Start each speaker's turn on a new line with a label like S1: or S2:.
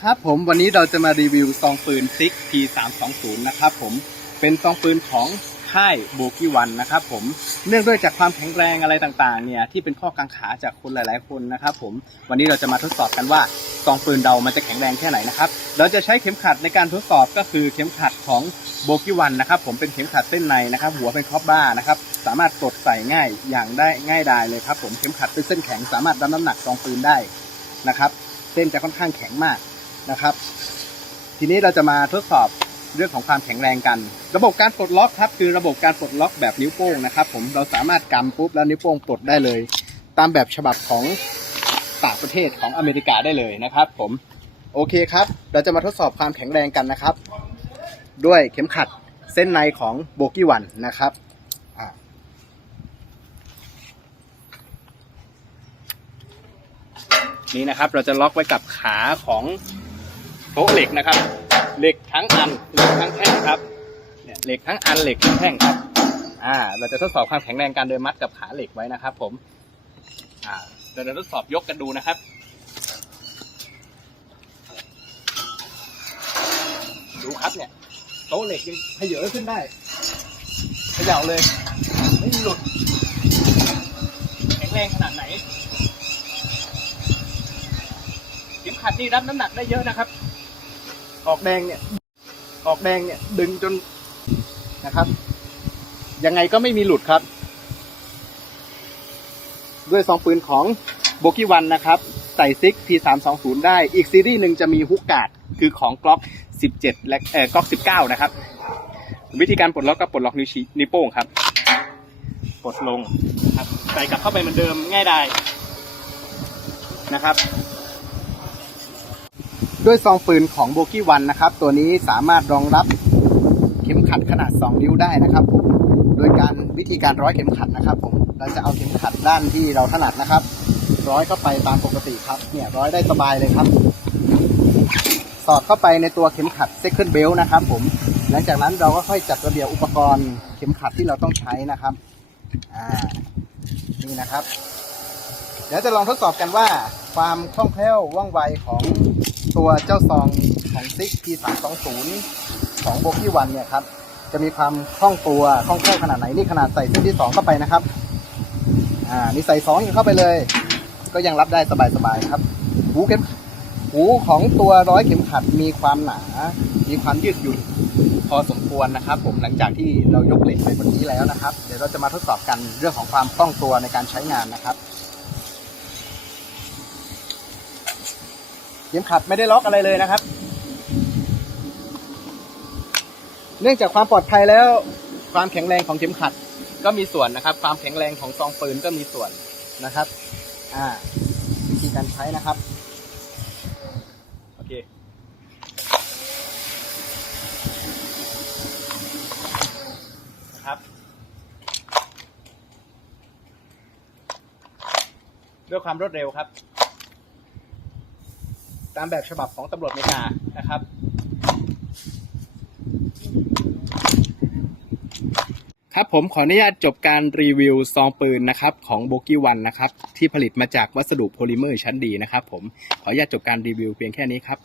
S1: ครับผมวันนี้เราจะมารีวิวซองปืน Six P320 นะครับผมเป็นซองปืนของค่ายโบกี้วันนะครับผมเนื่องด้วยจากความแข็งแรงอะไรต่างๆเนี่ยที่เป็นข้อกังขาจากคนหลาย ๆ คนนะครับผมวันนี้เราจะมาทดสอบกันว่าซองปืนเรามันจะแข็งแรงแค่ไหนนะครับเราจะใช้เข็มขัดในการทดสอบก็คือเข็มขัดของโบกี้วันนะครับผมเป็นเข็มขัดเส้นในนะครับ หัวเป็นคอบบ้านะครับสามารถกดใส่ง่ายอย่างได้ง่ายดายเลยครับผมเข็มขัดเป็นเส้นแข็งสามารถรับน้ำหนักซองปืนได้นะครับเส้นจะค่อนข้างแข็งมาก นะครับ ทีนี้เราจะมาทดสอบเรื่องของความแข็งแรงกัน ระบบการปลดล็อกครับ คือระบบการปลดล็อกแบบนิ้วโป้งนะครับ ผมเราสามารถกำปุ๊บแล้วนิ้วโป้งปลดได้เลย ตามแบบฉบับของต่างประเทศของอเมริกาได้เลยนะครับ ผมโอเคครับ เราจะมาทดสอบความแข็งแรงกันนะครับ ด้วยเข็มขัดเส้นในของโบกี้วันนะครับนี่นะครับเราจะล็อกไว้กับขาของ โต๊ะเหล็กนะครับ เหล็กทั้งอันเหล็กทั้งแท่งครับเนี่ยเหล็กทั้งอันเหล็กทั้งแท่งครับ อ่า เราจะทดสอบความแข็งแรงการเดินมัดกับขาเหล็กไว้นะครับ ผม อ่าเราจะทดสอบยกกันดูนะครับดูครับเนี่ยโต๊ะเหล็กยังเขยอขึ้นได้เขย่าเลย ไม่มีหลุด แข็งแรงขนาดไหนเข็มขัดนี่รับน้ำหนักได้เยอะนะครับ ออกแดงเนี่ย ออกแดงเนี่ย ดึงจนนะครับ ยังไงก็ไม่มีหลุดครับ ด้วยซองปืนของโบกี้วันนะครับ ใส่ซิก P320 ได้อีกซีรีส์หนึ่งจะมีฮุกกาดคือของกล็อก 17 และเอ่อกล็อก 19 นะครับ วิธีการปลดล็อกก็ปลดล็อกนิ้วชี้นิ้วโป้งครับ ปลดลงครับใส่กลับเข้าไปเหมือนเดิมง่ายได้นะครับ ด้วยซองปืนของโบกี้วันนะครับ ตัวนี้สามารถรองรับเข็มขัดขนาด 2 นิ้วได้นะครับผมโดยการวิธีการร้อยเข็มขัดนะครับ ผมเราจะเอาเข็มขัดด้านที่เราถนัดนะครับ ร้อยเข้าไปตามปกติครับเนี่ยร้อยได้สบายเลยครับ สอดเข้าไปในตัวเข็มขัด second belt นะครับ ผมหลังจากนั้นเราก็ค่อยจัดระเบียบอุปกรณ์เข็มขัดที่เราต้องใช้นะครับอ่านี่นะครับ ดี๋ยวจะลองทดสอบกันว่าความคล่องแคล่วว่องไวของตัวเจ้าซองของซิก P320 ของโบกี้วันเนี่ยครับจะมีความคล่องตัวคล่องแคล่วขนาดไหนนี่ขนาดใส่เส้นที่ 2 เข้าไปนะครับ อ่านี่ใส่2ยังเข้าไปเลย ก็ยังรับได้สบายๆครับหูเข็มหูของตัวร้อยเข็มขัดมีความหนา มีความยืดหยุ่นพอสมควรนะครับ ผมหลังจากที่เรายกเหล็กไปบนนี้แล้วนะครับ เดี๋ยวเราจะมาทดสอบกันเรื่องของความคล่องตัวในการใช้งานนะครับ เข็มขัดไม่ได้ล็อกอะไรเลยนะครับ เนื่องจากความปลอดภัยแล้ว ความแข็งแรงของเข็มขัดก็มีส่วนนะครับ ความแข็งแรงของซองปืนก็มีส่วนนะครับ อ่า วิธีการใช้นะครับ โอเคนะครับ ด้วยความรวดเร็วครับ ตามแบบฉบับของตำรวจอเมริกานะครับ ครับผมขออนุญาตจบการรีวิวซองปืนนะครับของโบกี้วันนะครับ ที่ผลิตมาจากวัสดุโพลิเมอร์ชั้นดีนะครับผมขออนุญาตจบการรีวิวเพียงแค่นี้ครับ